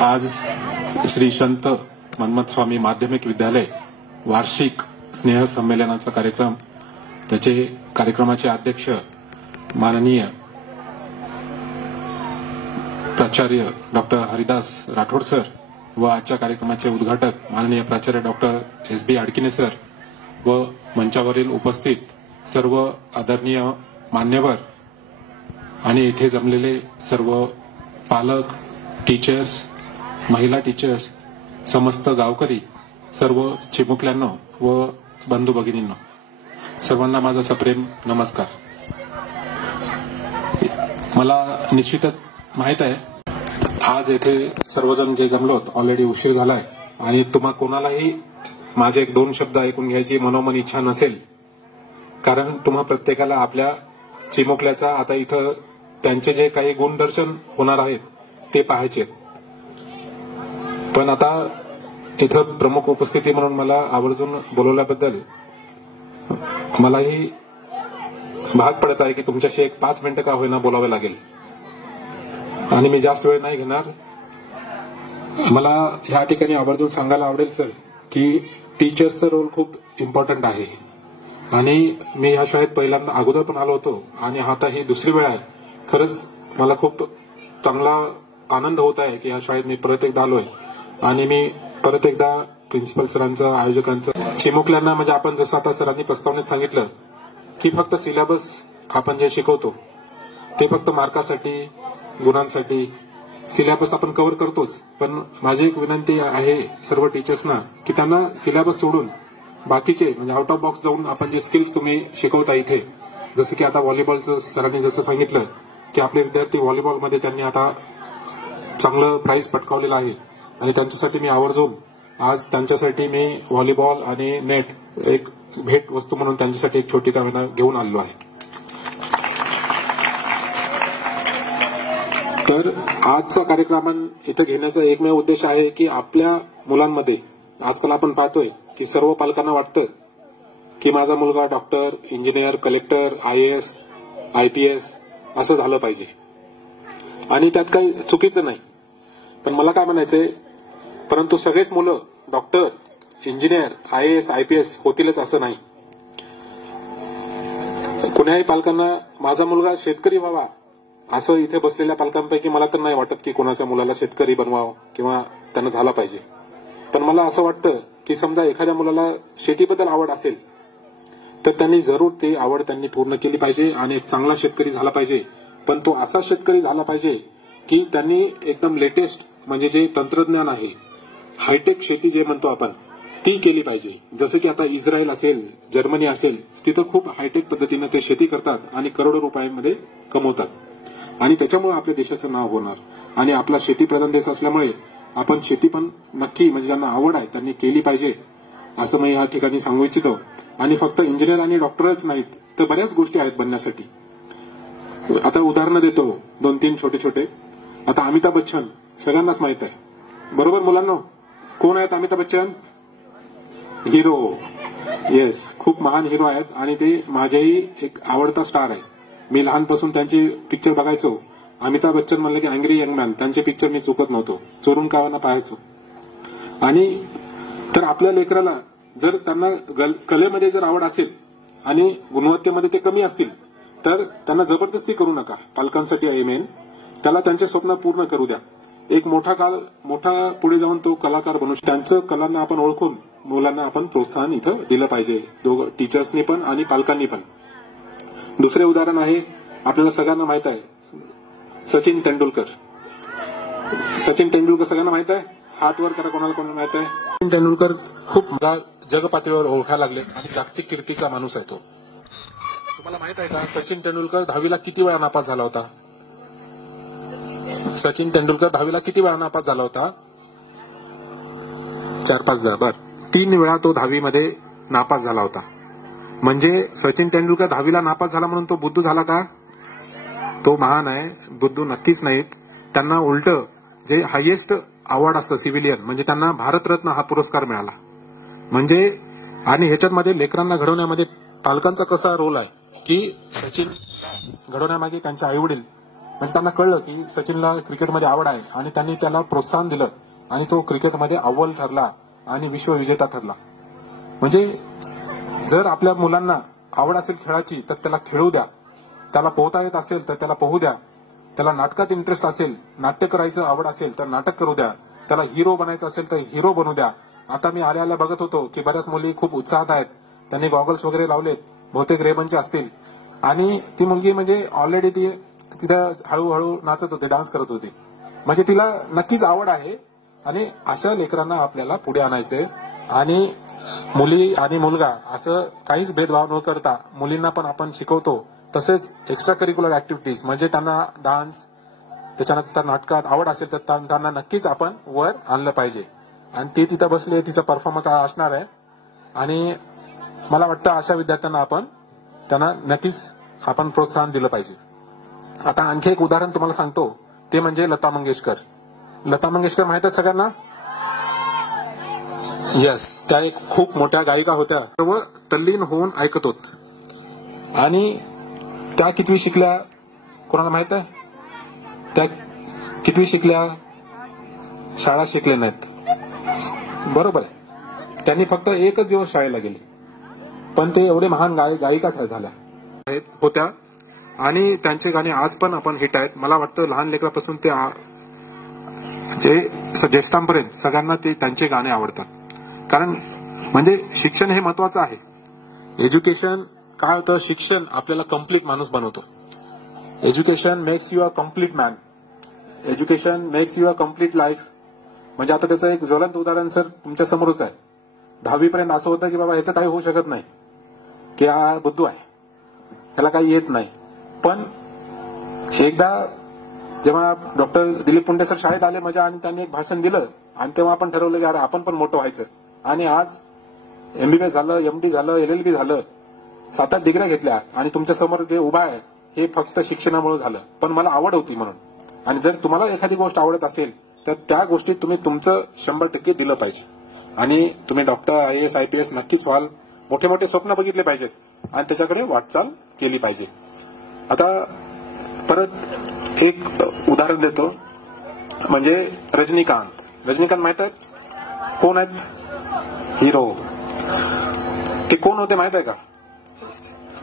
आज श्री संत मन्मथ स्वामी माध्यमिक विद्यालय वार्षिक स्नेह संमेलनाचा कार्यक्रम, त्याचे कार्यक्रमाचे अध्यक्ष माननीय प्राचार्य डॉक्टर हरिदास राठोड सर व आजच्या कार्यक्रमाचे उद्घाटक माननीय प्राचार्य डॉक्टर एस.बी. आडकिने सर व मंचावरील उपस्थित सर्व आदरणीय मान्यवर आणि येथे जमलेले सर्व पालक, टीचर्स, महिला टीचर्स, समस्त गावकरी, सर्व चिमुकल्यांनो व बंधू भगिनींनो, सर्वांना माझा सप्रेम नमस्कार. मला निश्चितच माहित आहे आज येथे सर्वजण जे जमलोत ऑलरेडी उशीर झालाय आणि तुम्हा कोणालाही माझे एक दोन शब्द ऐकून घ्यायची मनोमन इच्छा नसेल, कारण तुम्हा प्रत्येकाला आपल्या चिमुकल्याचा आता इथं त्यांचे जे काही गुणदर्शन होणार आहेत ते पाहायचे. पण आता इथं प्रमुख उपस्थिती म्हणून मला आवर्जून बोलवल्याबद्दल मलाही भाग पडत आहे की तुमच्याशी एक 5 मिनिटं का होईना बोलावे लागेल आणि मी जास्त वेळ नाही घेणार. मला ह्या ठिकाणी आवर्जून सांगायला आवडेल सर की टीचर्सचा रोल खूप इम्पॉर्टंट आहे आणि मी ह्या शाळेत पहिल्यांदा अगोदर पण आलो होतो आणि आता ही दुसरी वेळ आहे. खरंच मला खूप चांगला आनंद होत आहे की ह्या शाळेत मी परत एकदा आलोय आणि मी परत एकदा प्रिन्सिपल सरांचं, आयोजकांचं, चिमुकल्यांना म्हणजे आपण जसं आता सरांनी प्रस्तावनेत सांगितलं की फक्त सिलेबस आपण जे शिकवतो ते फक्त मार्कासाठी, गुणांसाठी सिलेबस आपण कव्हर करतोच. पण माझी एक विनंती आहे सर्व टीचर्सना की त्यांना सिलेबस सोडून बाकीचे म्हणजे आउट ऑफ बॉक्स जाऊन आपण जे स्किल्स तुम्ही शिकवता इथे, जसं की आता व्हॉलीबॉलचं सरांनी जसं सांगितलं की आपले विद्यार्थी व्हॉलीबॉलमध्ये त्यांनी आता चांगलं प्राइज पटकावलेलं आहे आणि त्यांच्यासाठी मी आवर्जून आज त्यांच्यासाठी मी व्हॉलीबॉल आणि नेट एक भेट वस्तू म्हणून त्यांच्यासाठी एक छोटी काविना घेऊन आलेलो आहे. तर आजचा कार्यक्रम इथं घेण्याचा एकमेव उद्देश आहे की आपल्या मुलांमध्ये आजकाल आपण पाहतोय की सर्व पालकांना वाटतं की माझा मुलगा doctor, engineer, collector, IAS, IPS असं झालं पाहिजे आणि त्यात काही चुकीचं नाही. पण मला काय म्हणायचंय, परंतु सगळेच मुलं डॉक्टर, इंजिनियर, IAS, IPS होतीलच असं नाही. कुणाही पालकांना माझा मुलगा शेतकरी व्हावा असं इथे बसलेल्या पालकांपैकी मला तर नाही वाटत की कोणाच्या मुलाला शेतकरी बनवावं किंवा त्यांना झाला पाहिजे. पण मला असं वाटतं की समजा एखाद्या मुलाला शेतीबद्दल आवड असेल तर त्यांनी जरूर ती आवड त्यांनी पूर्ण केली पाहिजे आणि एक चांगला शेतकरी झाला पाहिजे. पण तो असा शेतकरी झाला पाहिजे की त्यांनी एकदम लेटेस्ट म्हणजे जे तंत्रज्ञान आहे, हायटेक शेती जे म्हणतो आपण, ती केली पाहिजे. जसं की आता इस्रायल असेल, जर्मनी असेल, तिथं खूप हायटेक पद्धतीने ते शेती करतात आणि करोडो रुपयांमध्ये कमवतात आणि त्याच्यामुळे आपल्या देशाचं नाव होणार. आणि आपला शेतीप्रधान देश असल्यामुळे आपण शेती पण नक्की म्हणजे ज्यांना आवड आहे त्यांनी केली पाहिजे असं मी या ठिकाणी सांगू इच्छितो. आणि फक्त इंजिनियर आणि डॉक्टरच नाहीत तर बऱ्याच गोष्टी आहेत बनण्यासाठी. आता उदाहरणं देतो 2-3 छोटे छोटे. आता अमिताभ बच्चन सगळ्यांनाच माहित आहे, बरोबर मुलांना? कोण आहेत अमिताभ बच्चन? हिरो. येस, खूप महान हिरो आहेत आणि ते माझेही एक आवडता स्टार आहे. मी लहानपासून त्यांचे पिक्चर बघायचो. अमिताभ बच्चन म्हणलं की अँग्री यंग मॅन, त्यांचे पिक्चर मी चुकत नव्हतो, चोरून कावाना पाहायचो. आणि तर आपल्या लेकराला जर त्यांना कलेमध्ये जर आवड असेल आणि गुणवत्तेमध्ये ते कमी असतील तर त्यांना जबरदस्ती करू नका. पालकांसाठी आहे मेन, त्याला त्यांचे स्वप्न पूर्ण करू द्या. एक मोठा पुढे जाऊन तो कलाकार बनू. त्यांचं कलांना आपण ओळखून मुलांना आपण प्रोत्साहन इथं दिलं पाहिजे, दोघं टीचर्सनी पण आणि पालकांनी पण. दुसरे उदाहरण आहे, आपल्याला सगळ्यांना माहित आहे सचिन तेंडुलकर. सचिन तेंडुलकर सगळ्यांना माहित आहे, हात वर करा कोणाला माहित आहे. सचिन तेंडुलकर खूप जगपातळीवर ओळखायला लागले आणि जागतिक कीर्तीचा माणूस आहे तो. तुम्हाला माहित आहे का सचिन तेंडुलकर 10वीला किती वेळा नापास झाला होता? सचिन तेंडुलकर 10वीला किती वेळा नापास झाला होता? 4-5 वेळा. बर, 3 वेळा तो 10वीमध्ये नापास झाला होता. म्हणजे सचिन तेंडुलकर 10वीला नापास झाला म्हणून तो बुद्धू झाला का? तो महान आहे, बुद्धू नक्कीच नाहीत. त्यांना उलट जे हायेस्ट अवॉर्ड असतं सिव्हिलियन म्हणजे त्यांना भारतरत्न हा पुरस्कार मिळाला. म्हणजे आणि ह्याच्यामध्ये लेकरांना घडवण्यामध्ये पालकांचा कसा रोल आहे की सचिन घडवण्यामागे त्यांचे आईवडील म्हणजे त्यांना कळलं की सचिनला क्रिकेटमध्ये आवड आहे आणि त्यांनी त्याला प्रोत्साहन दिलं आणि तो क्रिकेटमध्ये अव्वल ठरला आणि विश्वविजेता ठरला. म्हणजे जर आपल्या मुलांना आवड असेल खेळाची तर त्याला खेळू द्या, त्याला पोहता येत असेल तर त्याला पोहू द्या, त्याला नाटकात इंटरेस्ट असेल, नाट्य करायचं आवड असेल तर नाटक करू द्या, त्याला हिरो बनायचं असेल तर हिरो बनू द्या. आता मी आल्याला बघत होतो की बऱ्याच मुली खूप उत्साहात आहेत, त्यांनी गॉगल्स वगैरे लावलेत, बहुतेक रेबनचे असतील, आणि ती मुलगी म्हणजे ऑलरेडी ती तिथं हळूहळू नाचत होते, डान्स करत होती. म्हणजे तिला नक्कीच आवड आहे आणि अशा लेकरांना आपल्याला पुढे आणायचंय. आणि मुली आणि मुलगा असं काहीच भेदभाव न करता मुलींना पण आपण शिकवतो. तसेच एक्स्ट्रा करिक्युलर ऍक्टिव्हिटीज म्हणजे त्यांना डान्स, त्याच्यानंतर नाटकात आवड असेल तर त्यांना नक्कीच आपण वर आणलं पाहिजे. आणि ती तिथं बसली, तिचा परफॉर्मन्स असणार आहे आणि मला वाटतं अशा विद्यार्थ्यांना त्यांना नक्कीच आपण प्रोत्साहन दिलं पाहिजे. आता आणखी एक उदाहरण तुम्हाला सांगतो, ते म्हणजे लता मंगेशकर. लता मंगेशकर माहित आहेत सगळ्यांना? येस, त्या एक खूप मोठ्या गायिका होत्या. सर्व तल्लीन होऊन ऐकत होत. आणि त्या कितवी शिकल्या कोणाला माहित आहे? त्या कितवी शिकल्या? शाळा शिकले नाहीत. बरोबर आहे, त्यांनी फक्त एकच दिवस शाळेला गेली, पण ते एवढे महान गायिका झाल्या होत्या आणि त्यांचे गाणे आज पण आपण हिट आहेत. मला वाटतं लहान लेकरापासून ते ज्येष्ठांपर्यंत सगळ्यांना ते त्यांचे गाणे आवडतात. कारण म्हणजे शिक्षण हे महत्वाचं आहे. एज्युकेशन काय होतं? शिक्षण आपल्याला कम्प्लीट माणूस बनवतो. Education makes you a complete man. Education makes you a complete life. म्हणजे आता त्याचं एक ज्वलंत उदाहरण सर तुमच्या समोरच आहे. 10वी पर्यंत असं होतं की बाबा ह्याचं काही होऊ शकत नाही, की हा बुद्धू आहे, त्याला काही येत नाही. पण एकदा जेव्हा डॉक्टर दिलीप पुंडे सर शाळेत आले मजा आणि त्यांनी एक भाषण दिलं आणि तेव्हा आपण ठरवलं की अरे आपण पण मोठं व्हायचं. आणि आज MBBS झालं, MD झालं, LLB झालं, 7-8 डिग्र्या घेतल्या आणि तुमच्या समोर जे उभा आहे हे फक्त शिक्षणामुळे झालं. पण मला आवड होती म्हणून. आणि जर तुम्हाला एखादी गोष्ट आवडत असेल तर त्या गोष्टीत तुम्ही तुमचं 100% दिलं पाहिजे. आणि तुम्ही डॉक्टर, IAS, IPS नक्कीच व्हाल. मोठे मोठे स्वप्न बघितले पाहिजेत आणि त्याच्याकडे वाटचाल केली पाहिजे. आता परत एक उदाहरण देतो, म्हणजे रजनीकांत. रजनीकांत माहित आहेत? कोण आहेत? हिरो. ते कोण होते माहित आहे का?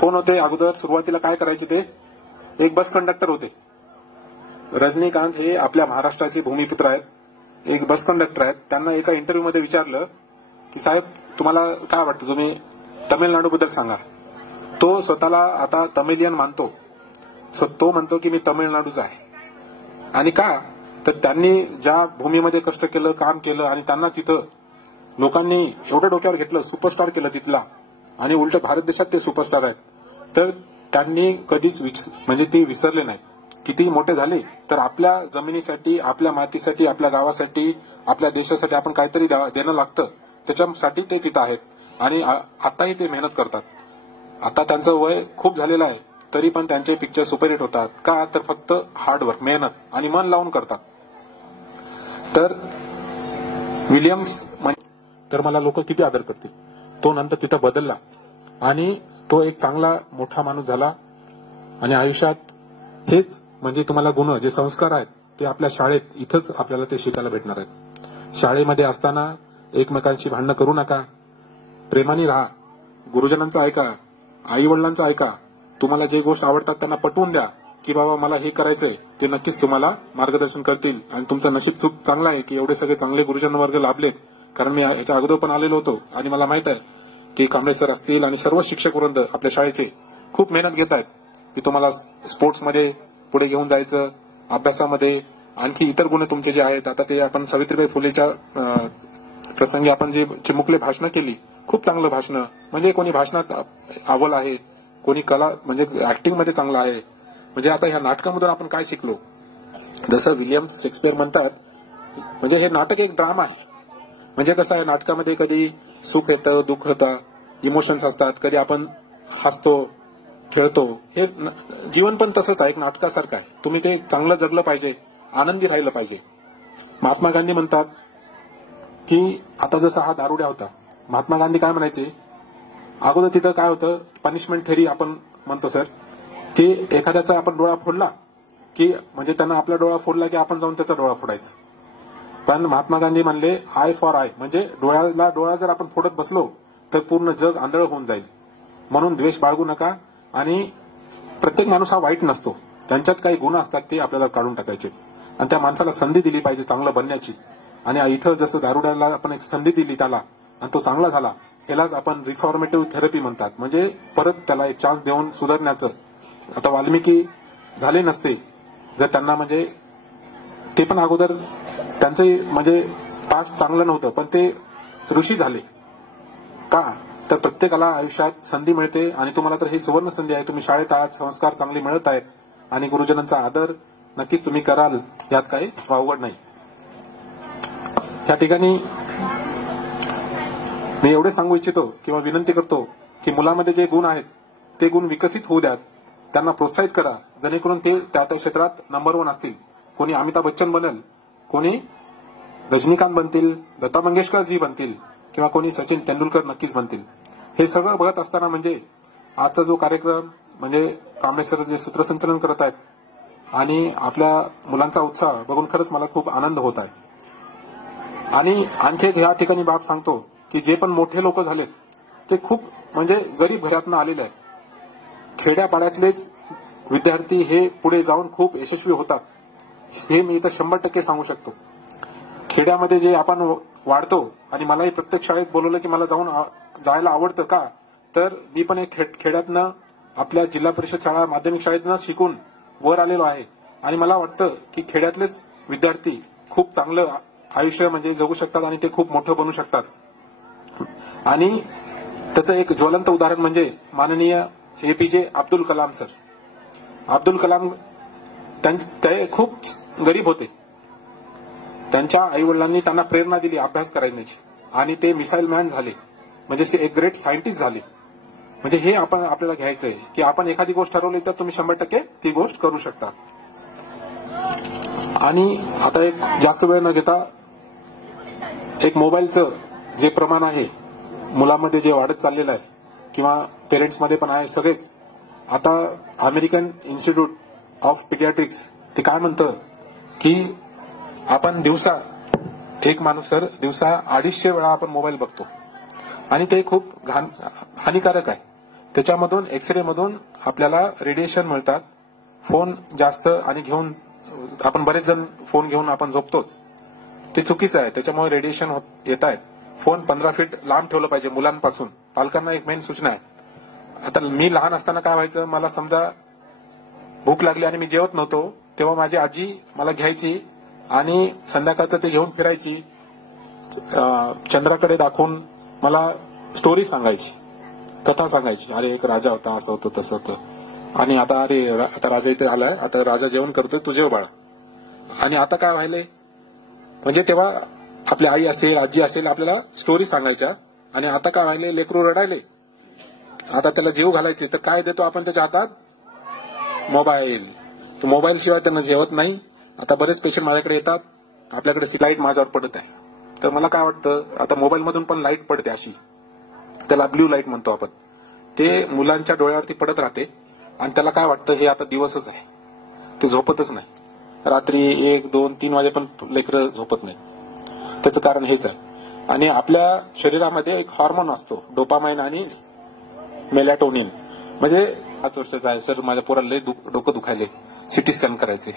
कोण होते? अगोदर सुरुवातीला काय करायचे? ते एक बस कंडक्टर होते. रजनीकांत हे आपल्या महाराष्ट्राचे भूमिपुत्र आहेत, एक बस कंडक्टर आहेत. त्यांना एका इंटरव्ह्यू मध्ये विचारलं की साहेब तुम्हाला काय वाटतं, तुम्ही तमिळनाडू बद्दल सांगा. तो स्वतःला आता तमिलियन मानतो. तो म्हणतो की मी तमिळनाडूचा आहे. आणि का? तर त्यांनी ज्या भूमीमध्ये कष्ट केलं, काम केलं आणि त्यांना तिथं लोकांनी एवढं डोक्यावर घेतलं, सुपरस्टार केलं तिथला, आणि उलट भारत देशात ते सुपरस्टार आहेत. तर त्यांनी कधीच म्हणजे ते विसरले नाही. किती मोठे झाले तर आपल्या जमिनीसाठी, आपल्या मातीसाठी, आपल्या गावासाठी, आपल्या देशासाठी आपण काहीतरी देणं लागतं, त्याच्यासाठी ते तिथं आहेत. आणि आताही ते मेहनत करतात. आता त्यांचं वय खूप झालेलं आहे तरी पण त्यांचे पिक्चर सुपरहिट होतात. का? तर फक्त हार्डवर्क, मेहनत आणि मन लावून करतात. तर विलियम्स तर मला लोक किती आदर करतील. तो नंतर तिथं बदलला आणि तो एक चांगला मोठा माणूस झाला. आणि आयुष्यात हेच म्हणजे तुम्हाला गुण, जे संस्कार आहेत ते आपल्या शाळेत इथंच आपल्याला ते शिकायला भेटणार आहेत. शाळेमध्ये असताना एकमेकांशी भांडणं करू नका, प्रेमाने राहा, गुरुजनांचं ऐका, आई वडिलांचं ऐका. तुम्हाला जे गोष्ट आवडतात त्यांना पटवून द्या की बाबा मला हे करायचंय. ते नक्कीच तुम्हाला मार्गदर्शन करतील. आणि तुमचं नशीब खूप चांगलं आहे की एवढे सगळे चांगले गुरुजन वर्ग लाभलेत. कारण मी याच्या अगोदर पण आलेलो होतो आणि मला माहित आहे की कांबळे सर असतील आणि सर्व शिक्षक वृंद आपल्या शाळेचे खूप मेहनत घेत आहेत की तुम्हाला स्पोर्ट्समध्ये पुढे घेऊन जायचं, अभ्यासामध्ये आणखी इतर गुण तुमचे जे आहेत. आता ते आपण सावित्रीबाई फुलेच्या प्रसंगी आपण जे चिमुकले भाषणं केली, खूप चांगलं भाषणं. म्हणजे कोणी भाषणात अव्वल आहे, कोणी कला म्हणजे ऍक्टिंग मध्ये चांगला आहे. म्हणजे आता ह्या नाटकामधून आपण काय शिकलो? जसं विलियम शेक्सपियर म्हणतात, म्हणजे हे नाटक एक ड्रामा आहे. म्हणजे कसं आहे, नाटकामध्ये कधी सुख येतं, दुःख होतं, इमोशन्स असतात, कधी आपण हसतो, खेळतो. हे जीवन पण तसंच आहे, एक नाटकासारखं आहे. तुम्ही ते चांगलं जगलं पाहिजे, आनंदी राहिलं पाहिजे. महात्मा गांधी म्हणतात की आता जसा हा दारुड्या होता, महात्मा गांधी काय म्हणायचे, अगोदर तिथं काय होतं, पनिशमेंट थेरी आपण म्हणतो सर, की एखाद्याचा आपण डोळा फोडला की म्हणजे त्यांना आपला डोळा फोडला की आपण जाऊन त्याचा डोळा फोडायचा. पण महात्मा गांधी म्हणले आय फॉर आय, म्हणजे डोळ्याला डोळा जर आपण फोडत बसलो तर पूर्ण जग आंधळ होऊन जाईल. म्हणून द्वेष बाळगू नका. आणि प्रत्येक माणूस हा वाईट नसतो, त्यांच्यात काही गुण असतात ते आपल्याला काढून टाकायचे आणि त्या माणसाला संधी दिली पाहिजे चांगलं बनण्याची. आणि इथं जसं दारुड्याला आपण एक संधी दिली त्याला आणि तो चांगला झाला, यालाच आपण रिफॉर्मेटिव्ह थेरपी म्हणतात. म्हणजे परत त्याला एक चान्स देऊन सुधारण्याचं. आता वाल्मिकी झाले नसते जर त्यांना म्हणजे ते पण अगोदर त्यांचं म्हणजे पास्ट चांगलं नव्हतं, पण ते ऋषी झाले का? तर प्रत्येकाला आयुष्यात संधी मिळते आणि तुम्हाला तर ही सुवर्ण संधी आहे. तुम्ही शाळेत आहात, संस्कार चांगले मिळत आहेत आणि गुरुजनांचा आदर नक्कीच तुम्ही कराल, यात काही अवघड नाही. या ठिकाणी मी एवढे सांगू इच्छितो किंवा विनंती करतो की मुलामध्ये जे गुण आहेत ते गुण विकसित होऊ द्यात, त्यांना प्रोत्साहित करा, जेणेकरून ते त्या त्या क्षेत्रात नंबर 1 असतील. कोणी अमिताभ बच्चन बनेल, कोणी रजनीकांत बनतील, लता मंगेशकरजी बनतील किंवा कोणी सचिन तेंडुलकर नक्कीच बनतील. हे सगळं बघत असताना म्हणजे आजचा जो कार्यक्रम म्हणजे कांबळे सर जे सूत्रसंचलन करत आहेत आणि आपल्या मुलांचा उत्साह बघून खरंच मला खूप आनंद होत आहे. आणि आणखी एक या ठिकाणी बाब सांगतो की जे पण मोठे लोक झालेत ते खूप म्हणजे गरीब घरातनं आलेले आहेत. खेड्यापाड्यातलेच विद्यार्थी हे पुढे जाऊन खूप यशस्वी होतात, हे मी इथं 100% सांगू शकतो. खेड्यामध्ये जे आपण वाढतो आणि मलाही प्रत्येक शाळेत बोलवलं की मला जायला आवडतं का, तर मी पण एक खेड्यातनं आपल्या जिल्हा परिषद शाळा माध्यमिक शाळेतनं शिकून वर आलेलो आहे आणि मला वाटतं की खेड्यातलेच विद्यार्थी खूप चांगलं आयुष्य म्हणजे जगू शकतात आणि ते खूप मोठं बनू शकतात. आणि त्याचं एक ज्वलंत उदाहरण म्हणजे माननीय APJ अब्दुल कलाम सर. अब्दुल कलाम ते खूप गरीब होते. त्यांच्या आई वडिलांनी त्यांना प्रेरणा दिली अभ्यास करायची आणि ते मिसाईल मॅन झाले, म्हणजे ते एक ग्रेट सायंटिस्ट झाले. म्हणजे हे आपण आपल्याला घ्यायचं आहे की आपण एखादी गोष्ट ठरवली तर तुम्ही 100% ती गोष्ट करू शकता. आणि आता एक जास्त वेळ न घेता एक मोबाईलचं जे प्रमाण आहे मुलांमध्ये जे वाढत चाललेलं आहे किंवा पेरेंट्समध्ये पण आहे सगळेच. आता अमेरिकन इन्स्टिट्यूट ऑफ पिडियाट्रिक्स ते काय म्हणतं की आपण दिवसा एक माणूस सर दिवसा 250 वेळा आपण मोबाईल बघतो आणि ते खूप हानिकारक आहे. त्याच्यामधून एक्सरे मधून आपल्याला रेडिएशन मिळतात. फोन जास्त आणि घेऊन आपण बरेच जण फोन घेऊन आपण झोपतो, ते चुकीचं आहे. त्याच्यामुळे रेडिएशन येत आहेत. फोन 15 फीट लांब ठेवलं पाहिजे मुलांपासून. पालकांना एक मेन सूचना आहे. आता मी लहान असताना काय व्हायचं, मला समजा भूक लागली आणि मी जेवत नव्हतो तेव्हा माझी आजी मला घ्यायची आणि संध्याकाळचं ते घेऊन फिरायची, चंद्राकडे दाखवून मला स्टोरी सांगायची, कथा सांगायची. अरे एक राजा होता, असं होतं तसं होतं आणि आता अरे आता राजा इथे आलाय, आता राजा जेवण करतोय, तू जेव बाळा. आणि आता काय व्हायलंय म्हणजे तेव्हा आपली आई असेल आजी असेल आपल्याला स्टोरी सांगायच्या आणि आता काय व्हायले लेकरू रडायले, आता त्याला जीव घालायचे तर काय देतो आपण त्याच्या हातात, मोबाईल. तो मोबाईल शिवाय त्यांना जेवत नाही. आता बरेच पेशंट माझ्याकडे येतात, आपल्याकडे लाईट माझ्यावर पडत आहे, तर मला काय वाटतं आता मोबाईल मधून पण लाईट पडते अशी, त्याला ब्ल्यू लाईट म्हणतो आपण, ते मुलांच्या डोळ्यावरती पडत राहते आणि त्याला काय वाटतं हे आता दिवसच आहे, ते झोपतच नाही. रात्री 1, 2, 3 वाजे पण लेकरं झोपत नाही. त्याचं कारण हेच आहे. आणि आपल्या शरीरामध्ये एक हार्मोन असतो डोपामाइन आणि मेलॅटोनिन. म्हणजे 5 वर्षाचा आहे सर, माझ्या पोराला लय डोकं दुखायले, सिटी स्कॅन करायचे.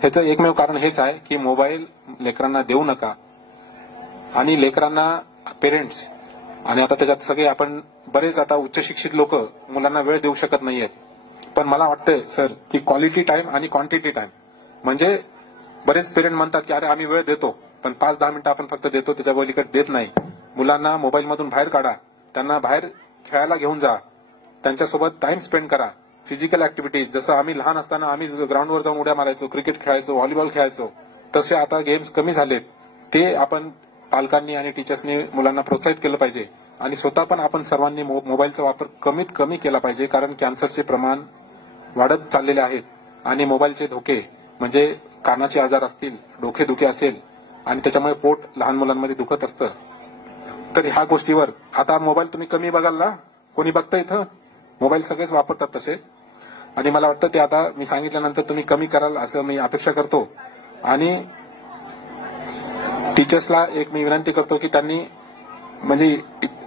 ह्याचं एकमेव कारण हेच आहे की मोबाईल लेकरांना देऊ नका. आणि लेकरांना पेरेंट्स आणि आता त्याच्यात सगळे आपण बरेच आता उच्च शिक्षित लोक मुलांना वेळ देऊ शकत नाहीयेत. पण मला वाटतंय सर की क्वालिटी टाइम आणि क्वांटिटी टाइम, म्हणजे बरेच पेरेंट म्हणतात की अरे आम्ही वेळ देतो पण 5-10 मिनिटं आपण फक्त देतो, त्याच्या पलीकडे देत नाही. मुलांना मोबाईल मधून बाहेर काढा, त्यांना बाहेर खेळायला घेऊन जा, त्यांच्यासोबत टाइम स्पेंड करा. फिजिकल ऍक्टिव्हिटीज, जसं आम्ही लहान असताना आम्ही ग्राउंडवर जाऊन उड्या मारायचो, क्रिकेट खेळायचो, व्हॉलीबॉल खेळायचो, तसे आता गेम्स कमी झालेत. ते आपण पालकांनी आणि टीचर्सनी मुलांना प्रोत्साहित केलं पाहिजे आणि स्वतः पण आपण सर्वांनी मोबाईलचा वापर कमीत कमी केला पाहिजे. कारण कॅन्सरचे प्रमाण वाढत चाललेले आहेत आणि मोबाईलचे धोके म्हणजे कानाचे आजार असतील, डोकेदुखी असेल आणि त्याच्यामुळे पोट लहान मुलांमध्ये दुखत असतं. तर ह्या गोष्टीवर आता मोबाईल तुम्ही कमी बघाल ना, कोणी बघतं इथं मोबाईल सगळेच वापरतात तसे, आणि मला वाटतं ते आता मी सांगितल्यानंतर तुम्ही कमी कराल असं मी अपेक्षा करतो. आणि टीचर्सला एक मी विनंती करतो की त्यांनी म्हणजे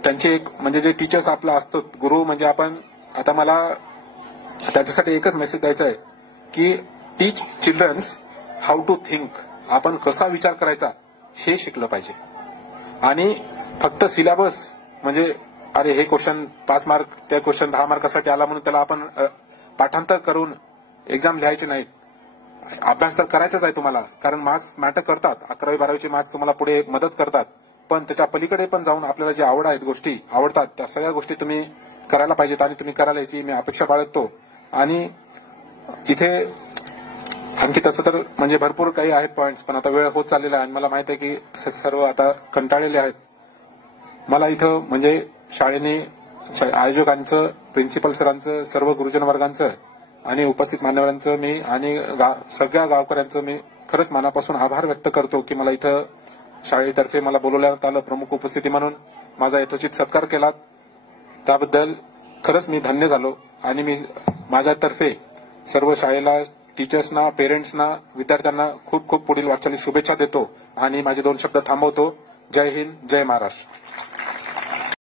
त्यांचे एक म्हणजे जे टीचर्स आपला असतो गुरु म्हणजे आपण आता मला त्याच्यासाठी एकच मेसेज द्यायचा आहे की टीच चिल्ड्रन्स हाऊ टू थिंक. आपण कसा विचार करायचा हे शिकलं पाहिजे. आणि फक्त सिलेबस म्हणजे अरे हे क्वेश्चन 5 मार्क त्या क्वेश्चन 10 मार्कासाठी आला म्हणून त्याला आपण पाठांतर करून एक्झाम लिहायचे नाहीत. अभ्यास तर करायचाच आहे तुम्हाला, कारण मार्क्स मॅटर करतात. 11वी 12वीचे मार्क्स तुम्हाला पुढे मदत करतात. पण त्याच्या पलीकडे पण जाऊन आपल्याला जे आवड आहेत गोष्टी आवडतात त्या सगळ्या गोष्टी तुम्ही करायला पाहिजेत आणि तुम्ही करायला याची मी अपेक्षा बाळगतो. आणि इथे आणखी तसं तर म्हणजे भरपूर काही आहेत पॉइंट्स, पण आता वेळ होत चाललेला आहे आणि मला माहित आहे की सर्व आता कंटाळलेले आहेत. मला इथं म्हणजे शाळेने आयोजकांचं, प्रिन्सिपल सरांचं, सर्व गुरुजन वर्गांचं आणि उपस्थित मान्यवरांचं मी आणि सगळ्या गावकऱ्यांचं मी खरंच मनापासून आभार व्यक्त करतो की मला इथं शाळेतर्फे मला बोलवण्यात आलं प्रमुख उपस्थिती म्हणून. माझा यथोचित सत्कार केला त्याबद्दल खरंच मी धन्य झालो. आणि मी माझ्यातर्फे सर्व शाळेला, टीचर्सना, पेरेंट्सना, विद्यार्थ्यांना खूप खूप पुढील वाटचाली शुभेच्छा देतो आणि माझे 2 शब्द थांबवतो. जय हिंद, जय महाराष्ट्र.